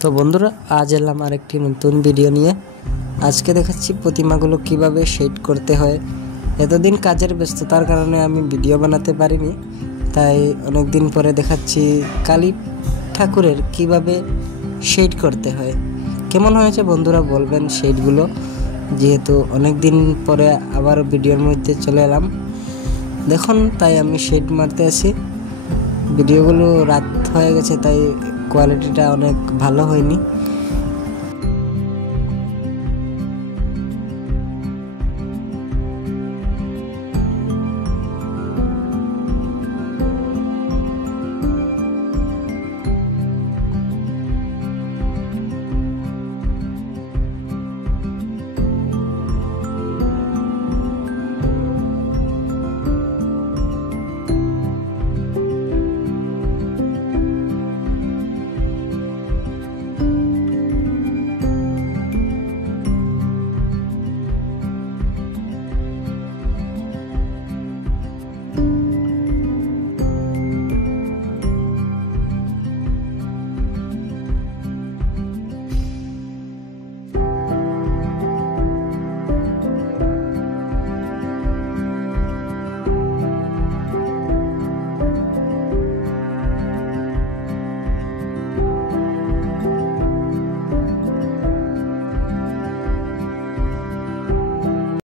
তো বন্ধুরা, আজ এলাম আরেকটি নতুন ভিডিও নিয়ে। আজকে দেখাচ্ছি প্রতিমাগুলো কিভাবে শেড করতে হয়। এতদিন কাজের ব্যস্ততার কারণে আমি ভিডিও বানাতে পারিনি, তাই অনেক দিন পরে দেখাচ্ছি কালী ঠাকুরের কিভাবে শেড করতে হয়। কেমন হয়েছে বন্ধুরা বলবেন শেডগুলো, যেহেতু অনেক দিন পরে আবার ভিডিওর মধ্যে চলে এলাম। দেখুন, তাই আমি শেড মারতে আসি। ভিডিওগুলো রাত হয়ে গেছে, তাই কোয়ালিটিটা অনেক ভালো হয়নি।